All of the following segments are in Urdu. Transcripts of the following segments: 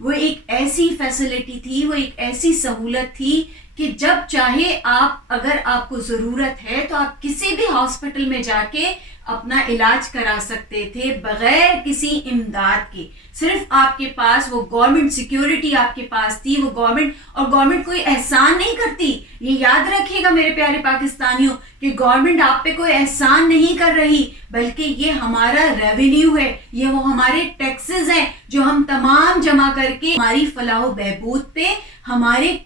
وہ ایک ایسی فیسلٹی تھی, وہ ایک ایسی سہولت تھی کہ جب چاہے آپ, اگر آپ کو ضرورت ہے تو آپ کسی بھی ہاسپٹل میں جا کے اپنا علاج کرا سکتے تھے بغیر کسی امداد کے. صرف آپ کے پاس وہ گورنمنٹ سیکیورٹی آپ کے پاس تھی, وہ گورنمنٹ, اور گورنمنٹ کوئی احسان نہیں کرتی. یہ یاد رکھیے گا میرے پیارے پاکستانیوں کہ گورنمنٹ آپ پہ کوئی احسان نہیں کر رہی, بلکہ یہ ہمارا ریونیو ہے, یہ وہ ہمارے ٹیکسز ہیں جو ہم تمام جمع کر کے ہماری فلاح و بہبود پہ, ہمارے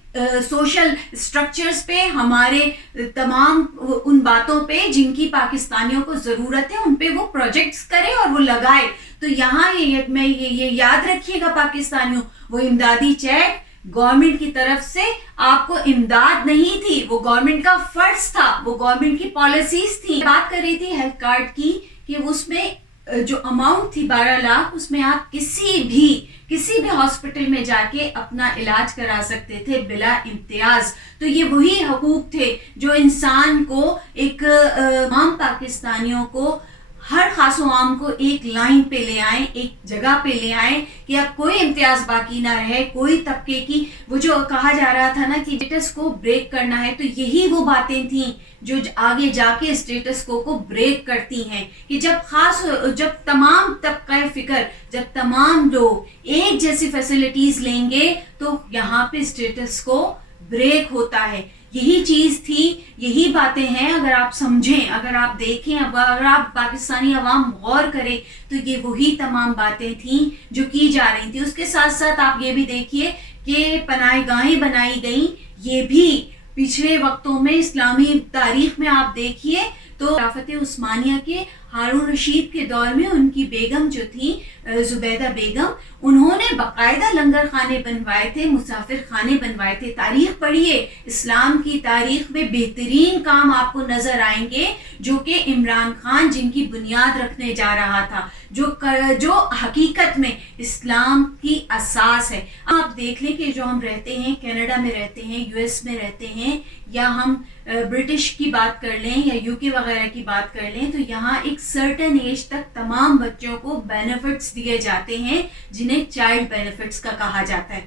سوشل اسٹرکچرز پہ, ہمارے تمام ان باتوں پہ جن کی پاکستانیوں کو ضرورت ہے ان پہ وہ پروجیکٹس کرے اور وہ لگائے. تو یہاں یہ یاد رکھیے گا پاکستانیوں, وہ امدادی چیک گورنمنٹ کی طرف سے آپ کو امداد نہیں تھی, وہ گورنمنٹ کا فرض تھا, وہ گورنمنٹ کی پالیسیز تھی. بات کر رہی تھی ہیلتھ کارڈ کی کہ اس میں جو اماؤنٹ تھی 12 لاکھ, اس میں آپ کسی بھی ہاسپٹل میں جا کے اپنا علاج کرا سکتے تھے بلا امتیاز. تو یہ وہی حقوق تھے جو انسان کو, ایک عام پاکستانیوں کو, ہر خاص و عام کو ایک لائن پہ لے آئیں, ایک جگہ پہ لے آئیں کہ اب کوئی امتیاز باقی نہ رہے, کوئی طبقے کی, وہ جو کہا جا رہا تھا نا کہ اسٹیٹس کو بریک کرنا ہے, تو یہی وہ باتیں تھیں جو آگے جا کے اسٹیٹس کو بریک کرتی ہیں کہ جب تمام طبقہ فکر, جب تمام لوگ ایک جیسی فیسلٹیز لیں گے تو یہاں پہ اسٹیٹس کو بریک ہوتا ہے. یہی چیز تھی, یہی باتیں ہیں. اگر آپ سمجھیں, اگر آپ دیکھیں, اگر آپ پاکستانی عوام غور کریں تو یہ وہی تمام باتیں تھیں جو کی جا رہی تھیں. اس کے ساتھ ساتھ آپ یہ بھی دیکھیے کہ پناہ گاہیں بنائی گئیں, یہ بھی پچھلے وقتوں میں اسلامی تاریخ میں آپ دیکھیے تو خلافت عثمانیہ کے ہارون رشید کے دور میں ان کی بیگم جو تھی زبیدہ بیگم, انہوں نے باقاعدہ لنگر خانے بنوائے تھے, مسافر خانے بنوائے تھے. تاریخ پڑھیے, اسلام کی تاریخ میں بہترین کام آپ کو نظر آئیں گے جو کہ عمران خان جن کی بنیاد رکھنے جا رہا تھا, جو حقیقت میں اسلام کی اساس ہے. آپ دیکھ لیں کہ جو ہم رہتے ہیں, کینیڈا میں رہتے ہیں, یو ایس میں رہتے ہیں, یا ہم برٹش کی بات کر لیں یا یو کے وغیرہ کی بات کر لیں, تو یہاں ایک سرٹن ایج تک تمام بچوں کو بینیفٹس دیے جاتے ہیں جنہیں چائلڈ بینیفٹس کا کہا جاتا ہے.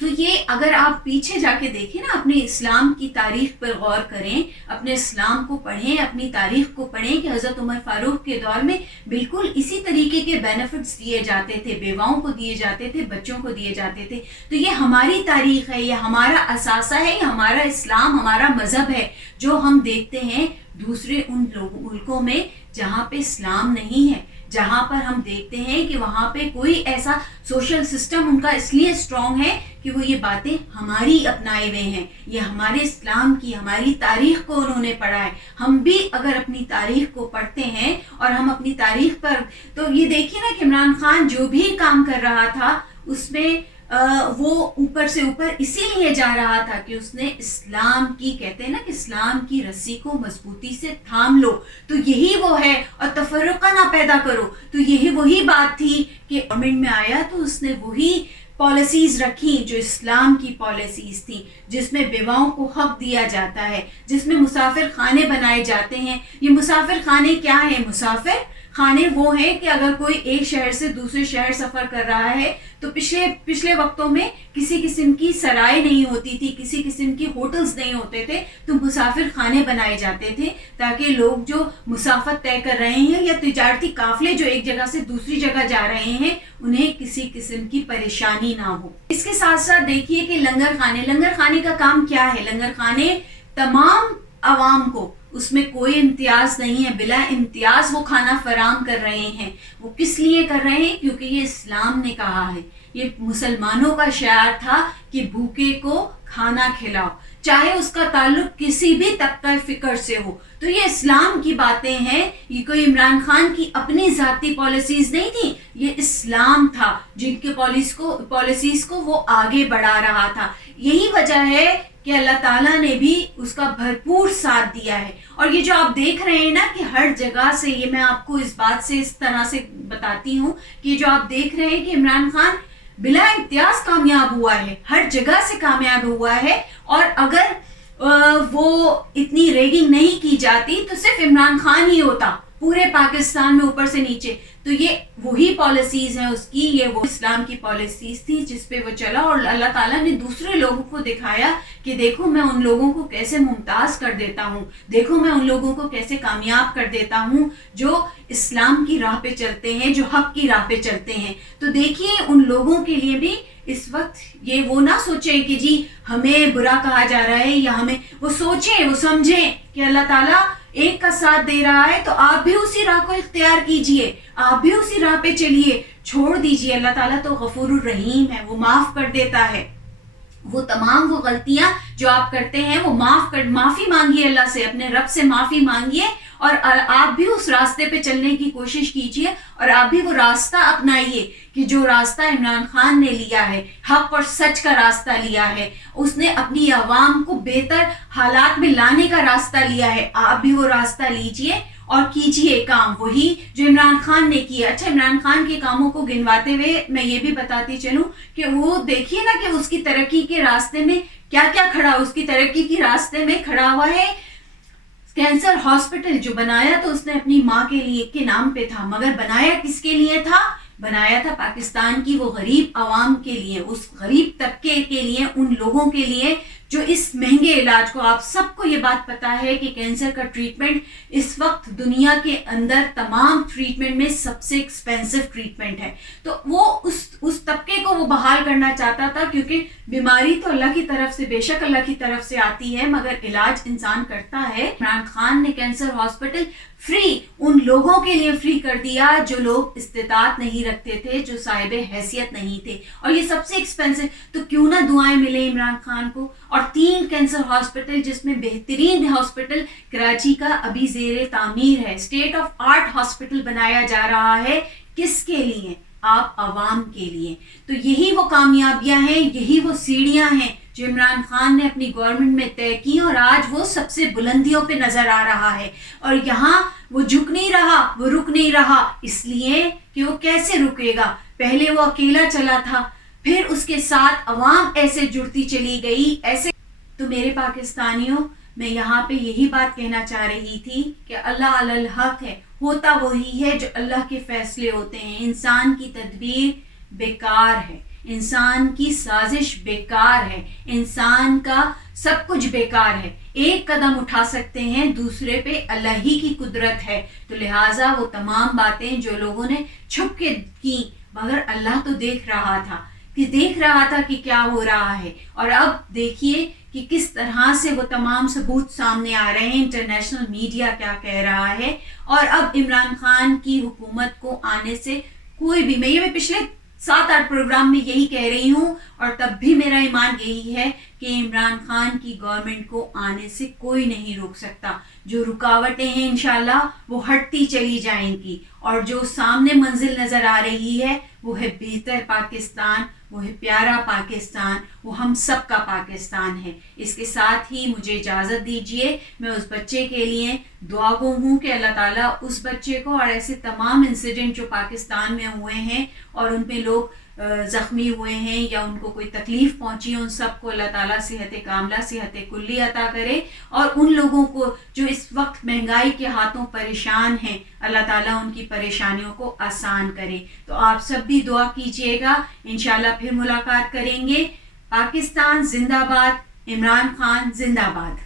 تو یہ اگر آپ پیچھے جا کے دیکھیں نا, اپنے اسلام کی تاریخ پر غور کریں, اپنے اسلام کو پڑھیں, اپنی تاریخ کو پڑھیں کہ حضرت عمر فاروق کے دور میں بالکل اسی طریقے کے بینیفٹس دیے جاتے تھے, بیواؤں کو دیے جاتے تھے, بچوں کو دیے جاتے تھے. تو یہ ہماری تاریخ ہے, یہ ہمارا اثاثہ ہے, یہ ہمارا اسلام, ہمارا مذہب ہے جو ہم دیکھتے ہیں دوسرے ان ملکوں میں جہاں پہ اسلام نہیں ہے, جہاں پر ہم دیکھتے ہیں کہ وہاں پہ کوئی ایسا سوشل سسٹم ان کا اس لیے اسٹرانگ ہے کہ وہ یہ باتیں ہماری اپنائے ہوئے ہیں, یہ ہمارے اسلام کی, ہماری تاریخ کو انہوں نے پڑھا ہے. ہم بھی اگر اپنی تاریخ کو پڑھتے ہیں اور ہم اپنی تاریخ پر, تو یہ دیکھیے نا کہ عمران خان جو بھی کام کر رہا تھا اس میں وہ اوپر سے اوپر اسی لیے جا رہا تھا کہ اس نے اسلام کی, کہتے ہیں نا کہ اسلام کی رسی کو مضبوطی سے تھام لو, تو یہی وہ ہے, اور تفرقہ نہ پیدا کرو. تو یہی وہی بات تھی کہ گورنمنٹ میں آیا تو اس نے وہی پالیسیز رکھی جو اسلام کی پالیسیز تھیں, جس میں بیواؤں کو حق دیا جاتا ہے, جس میں مسافر خانے بنائے جاتے ہیں. یہ مسافر خانے کیا ہیں؟ مسافر خانے وہ ہیں کہ اگر کوئی ایک شہر سے دوسرے شہر سفر کر رہا ہے تو پچھلے وقتوں میں کسی قسم کی سرائے نہیں ہوتی تھی, کسی قسم کی ہوٹلز نہیں ہوتے تھے, تو مسافر خانے بنائے جاتے تھے تاکہ لوگ جو مسافت طے کر رہے ہیں یا تجارتی قافلے جو ایک جگہ سے دوسری جگہ جا رہے ہیں انہیں کسی قسم کی پریشانی نہ ہو. اس کے ساتھ ساتھ دیکھیے کہ لنگر خانے کا کام کیا ہے. لنگر خانے تمام عوام کو, اس میں کوئی امتیاز نہیں ہے, بلا امتیاز وہ کھانا فراہم کر رہے ہیں. وہ کس لیے کر رہے ہیں؟ کیونکہ یہ اسلام نے کہا ہے, یہ مسلمانوں کا شعار تھا کہ بھوکے کو کھانا کھلاؤ, چاہے اس کا تعلق کسی بھی طبقہ فکر سے ہو. تو یہ اسلام کی باتیں ہیں, یہ کوئی عمران خان کی اپنی ذاتی پالیسیز نہیں تھی, یہ اسلام تھا جن کے پالیسیز کو وہ آگے بڑھا رہا تھا. یہی وجہ ہے کہ اللہ تعالیٰ نے بھی اس کا بھرپور ساتھ دیا ہے. اور یہ جو آپ دیکھ رہے ہیں نا کہ ہر جگہ سے, یہ میں آپ کو اس بات سے اس طرح سے بتاتی ہوں کہ جو آپ دیکھ رہے ہیں کہ عمران خان بلا امتیاز کامیاب ہوا ہے, ہر جگہ سے کامیاب ہوا ہے. اور اگر وہ اتنی ریگنگ نہیں کی جاتی تو صرف عمران خان ہی ہوتا پورے پاکستان میں اوپر سے نیچے. تو یہ وہی پالیسیز ہیں اس کی، یہ وہ اسلام کی پالیسیز تھی جس پہ وہ چلا، اور اللہ تعالیٰ نے دوسرے لوگوں کو دکھایا کہ دیکھو میں ان لوگوں کو کیسے ممتاز کر دیتا ہوں، دیکھو میں ان لوگوں کو کیسے کامیاب کر دیتا ہوں جو اسلام کی راہ پہ چلتے ہیں، جو حق کی راہ پہ چلتے ہیں۔ تو دیکھیے ان لوگوں کے لیے بھی اس وقت یہ وہ نہ سوچیں کہ جی ہمیں برا کہا جا رہا ہے، یا ہمیں، وہ سوچیں، وہ سمجھیں کہ اللہ تعالیٰ ایک کا ساتھ دے رہا ہے تو آپ بھی اسی راہ کو اختیار کیجئے، آپ بھی اسی راہ پہ چلیے، چھوڑ دیجئے۔ اللہ تعالیٰ تو غفور الرحیم ہے، وہ معاف کر دیتا ہے، وہ تمام وہ غلطیاں جو آپ کرتے ہیں وہ معافی مانگیے اللہ سے، اپنے رب سے معافی مانگیے، اور آپ بھی اس راستے پہ چلنے کی کوشش کیجئے، اور آپ بھی وہ راستہ اپنائیے کہ جو راستہ عمران خان نے لیا ہے، حق اور سچ کا راستہ لیا ہے، اس نے اپنی عوام کو بہتر حالات میں لانے کا راستہ لیا ہے، آپ بھی وہ راستہ لیجئے اور کیجئے کام وہی جو عمران خان نے کیا۔ اچھا، عمران خان کے کاموں کو گنواتے ہوئے میں یہ بھی بتاتی چلوں کہ وہ دیکھیے نا کہ اس کی ترقی کے راستے میں کیا کیا کھڑا، اس کی ترقی کی راستے میں کھڑا ہوا ہے کینسر ہاسپٹل، جو بنایا تو اس نے اپنی ماں کے لیے کے نام پہ تھا، مگر بنایا کس کے لیے تھا؟ بنایا تھا پاکستان کی وہ غریب عوام کے لیے، اس غریب طبقے کے لیے، ان لوگوں کے لیے جو اس مہنگے علاج کو، آپ سب کو یہ بات پتا ہے کہ کینسر کا ٹریٹمنٹ اس وقت دنیا کے اندر تمام ٹریٹمنٹ میں سب سے ایکسپینسو ٹریٹمنٹ ہے، تو وہ اس طبقے کو وہ بحال کرنا چاہتا تھا، کیونکہ بیماری تو اللہ کی طرف سے، بے شک اللہ کی طرف سے آتی ہے، مگر علاج انسان کرتا ہے۔ عمران خان نے کینسر ہاسپٹل فری ان لوگوں کے لیے فری کر دیا جو لوگ استطاعت نہیں رکھتے تھے، جو صاحب حیثیت نہیں تھے، اور یہ سب سے ایکسپینسو، تو کیوں نہ دعائیں ملیں عمران خان کو۔ اور 3 کینسر ہاسپٹل، جس میں بہترین ہاسپٹل کراچی کا ابھی زیر تعمیر ہے، اسٹیٹ آف آرٹ ہاسپٹل بنایا جا رہا ہے، کس کے لیے؟ آپ عوام کے لیے۔ تو یہی وہ کامیابیاں ہیں، یہی وہ سیڑھیاں ہیں جو عمران خان نے اپنی گورنمنٹ میں طے کی، اور آج وہ سب سے بلندیوں پہ نظر آ رہا ہے، اور یہاں وہ جھک نہیں رہا، وہ رک نہیں رہا، اس لیے کہ وہ کیسے رکے گا؟ پہلے وہ اکیلا چلا تھا، پھر اس کے ساتھ عوام ایسے جڑتی چلی گئی، ایسے۔ تو میرے پاکستانیوں، میں یہاں پہ یہی بات کہنا چاہ رہی تھی کہ اللہ علی الحق ہے، ہوتا وہی ہے جو اللہ کے فیصلے ہوتے ہیں۔ انسان کی تدبیر بیکار ہے، انسان کی سازش بیکار ہے، انسان کا سب کچھ بیکار ہے۔ ایک قدم اٹھا سکتے ہیں، دوسرے پہ اللہ ہی کی قدرت ہے، تو لہٰذا وہ تمام باتیں جو لوگوں نے چھپ کے کی، مگر اللہ تو دیکھ رہا تھا کہ کیا ہو رہا ہے، اور اب دیکھیے کہ کس طرح سے وہ تمام ثبوت سامنے آ رہے ہیں، انٹرنیشنل میڈیا کیا کہہ رہا ہے، اور اب عمران خان کی حکومت کو آنے سے کوئی بھی، میں یہ پچھلے 7-8 پروگرام میں یہی کہہ رہی ہوں، اور تب بھی میرا ایمان یہی ہے کہ عمران خان کی گورنمنٹ کو آنے سے کوئی نہیں روک سکتا۔ جو رکاوٹیں ہیں انشاءاللہ وہ ہٹتی چلی جائیں گی، اور جو سامنے منزل نظر آ رہی ہے وہ ہے بہتر پاکستان، وہ ہے پیارا پاکستان، وہ ہم سب کا پاکستان ہے۔ اس کے ساتھ ہی مجھے اجازت دیجیے، میں اس بچے کے لیے دعا گو ہوں کہ اللہ تعالیٰ اس بچے کو، اور ایسے تمام انسیڈنٹ جو پاکستان میں ہوئے ہیں اور ان پہ لوگ زخمی ہوئے ہیں یا ان کو کوئی تکلیف پہنچی ہے، ان سب کو اللہ تعالیٰ صحت کاملہ، صحت کلی عطا کرے، اور ان لوگوں کو جو اس وقت مہنگائی کے ہاتھوں پریشان ہیں، اللہ تعالیٰ ان کی پریشانیوں کو آسان کرے۔ تو آپ سب بھی دعا کیجئے گا، انشاءاللہ پھر ملاقات کریں گے۔ پاکستان زندہ باد، عمران خان زندہ باد۔